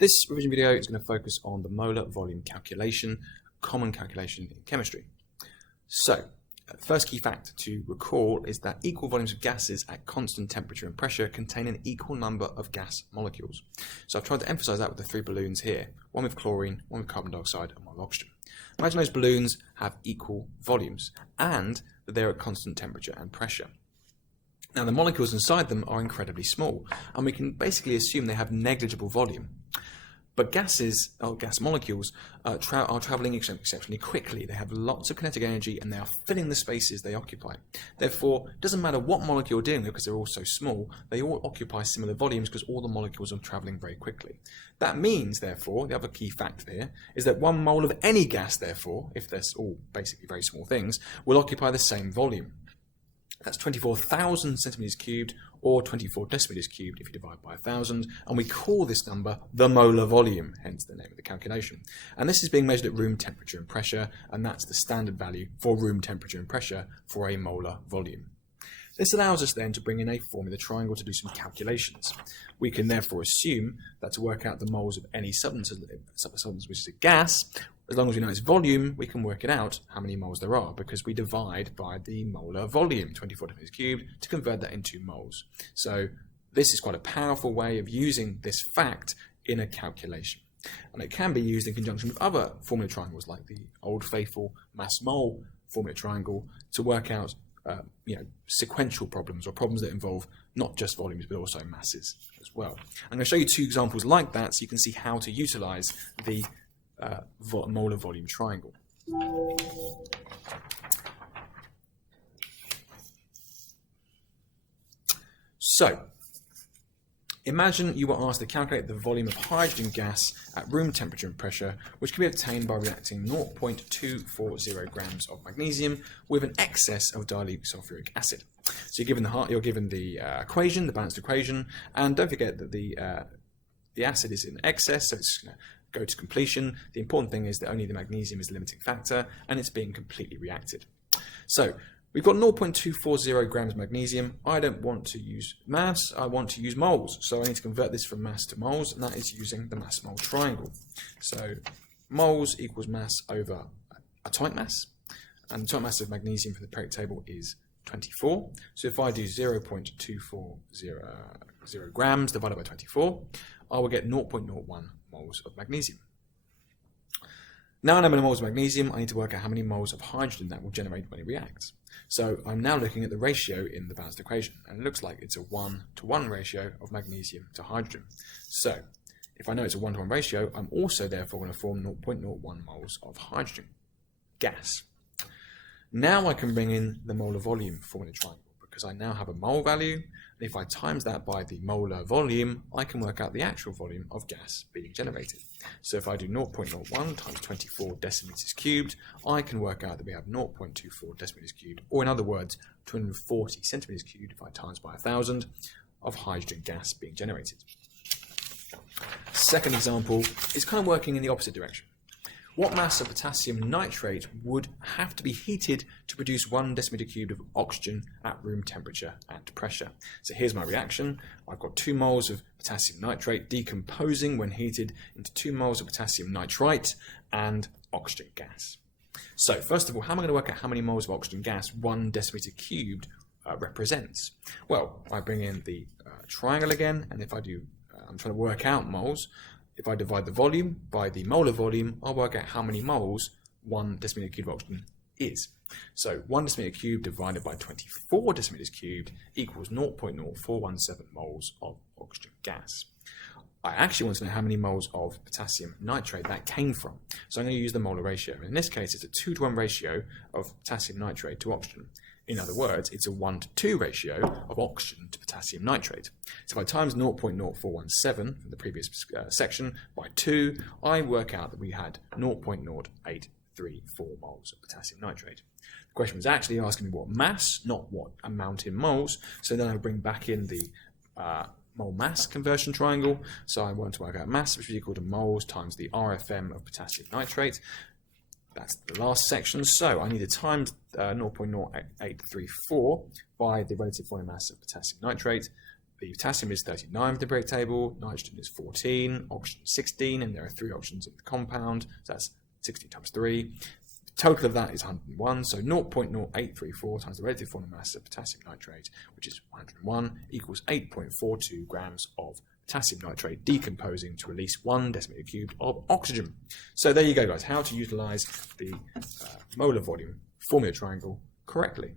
This revision video is going to focus on the molar volume calculation, a common calculation in chemistry. So, first key fact to recall is that equal volumes of gases at constant temperature and pressure contain an equal number of gas molecules. So I've tried to emphasize that with the three balloons here, one with chlorine, one with carbon dioxide, and one with oxygen. Imagine those balloons have equal volumes and that they're at constant temperature and pressure. Now the molecules inside them are incredibly small, and we can basically assume they have negligible volume. But gases, or gas molecules, are travelling exceptionally quickly. They have lots of kinetic energy and they are filling the spaces they occupy. Therefore, it doesn't matter what molecule you're dealing with because they're all so small, they all occupy similar volumes because all the molecules are travelling very quickly. That means, therefore, the other key fact here is that 1 mole of any gas, therefore, if they're all basically very small things, will occupy the same volume. That's 24,000 centimetres cubed, or 24 decimeters cubed if you divide by 1,000, and we call this number the molar volume, hence the name of the calculation. And this is being measured at room temperature and pressure, and that's the standard value for room temperature and pressure for a molar volume. This allows us then to bring in a formula triangle to do some calculations. We can therefore assume that to work out the moles of any substance which is a gas, as long as we know its volume, we can work it out how many moles there are, because we divide by the molar volume, 24 decimeters cubed, to convert that into moles. So this is quite a powerful way of using this fact in a calculation. And it can be used in conjunction with other formula triangles, like the old faithful mass-mole formula triangle, to work out sequential problems, or problems that involve not just volumes but also masses as well. I'm going to show you two examples like that so you can see how to utilize the molar volume triangle. So, imagine you were asked to calculate the volume of hydrogen gas at room temperature and pressure, which can be obtained by reacting 0.240 grams of magnesium with an excess of dilute sulfuric acid. So you're given the equation, the balanced equation, and don't forget that the acid is in excess, so it's going to go to completion. The important thing is that only the magnesium is the limiting factor, and it's being completely reacted. So we've got 0.240 grams of magnesium. I don't want to use mass, I want to use moles. So I need to convert this from mass to moles, and that is using the mass-mole triangle. So moles equals mass over atomic mass, and the atomic mass of magnesium for the periodic table is 24. So if I do 0.240 grams divided by 24, I will get 0.01 moles of magnesium. Now I know how many moles of magnesium, I need to work out how many moles of hydrogen that will generate when it reacts. So I'm now looking at the ratio in the balanced equation, and it looks like it's a 1-to-1 ratio of magnesium to hydrogen. So if I know it's a 1-to-1 ratio, I'm also therefore going to form 0.01 moles of hydrogen gas. Now I can bring in the molar volume formula triangle, because I now have a mole value, and if I times that by the molar volume, I can work out the actual volume of gas being generated. So if I do 0.01 times 24 decimeters cubed, I can work out that we have 0.24 decimeters cubed, or in other words, 240 centimeters cubed if I times by 1,000 of hydrogen gas being generated. Second example is kind of working in the opposite direction. What mass of potassium nitrate would have to be heated to produce 1 decimeter cubed of oxygen at room temperature and pressure? So here's my reaction. I've got 2 moles of potassium nitrate decomposing when heated into 2 moles of potassium nitrite and oxygen gas. So first of all, how am I going to work out how many moles of oxygen gas 1 decimeter cubed represents? Well, I bring in the triangle again, and if I do, I'm trying to work out moles. If I divide the volume by the molar volume, I'll work out how many moles 1 decimeter cubed of oxygen is. So 1 decimeter cubed divided by 24 decimeters cubed equals 0.0417 moles of oxygen gas. I actually want to know how many moles of potassium nitrate that came from. So I'm going to use the molar ratio. In this case, it's a 2-to-1 ratio of potassium nitrate to oxygen. In other words, it's a 1-to-2 ratio of oxygen to potassium nitrate. So if I times 0.0417 from the previous section by 2, I work out that we had 0.0834 moles of potassium nitrate. The question was actually asking me what mass, not what amount in moles. So then I bring back in the mole mass conversion triangle. So I want to work out mass, which is equal to moles times the RFM of potassium nitrate. That's the last section. So I need to times 0.0834 by the relative volume mass of potassium nitrate. the potassium is 39 for the periodic table, nitrogen is 14, oxygen 16, and there are 3 oxygens in the compound, so that's 16 times 3. The total of that is 101, so 0.0834 times the relative formula mass of potassium nitrate, which is 101, equals 8.42 grams of potassium nitrate decomposing to release 1 decimeter cubed of oxygen. So there you go, guys, how to utilize the molar volume formula triangle correctly.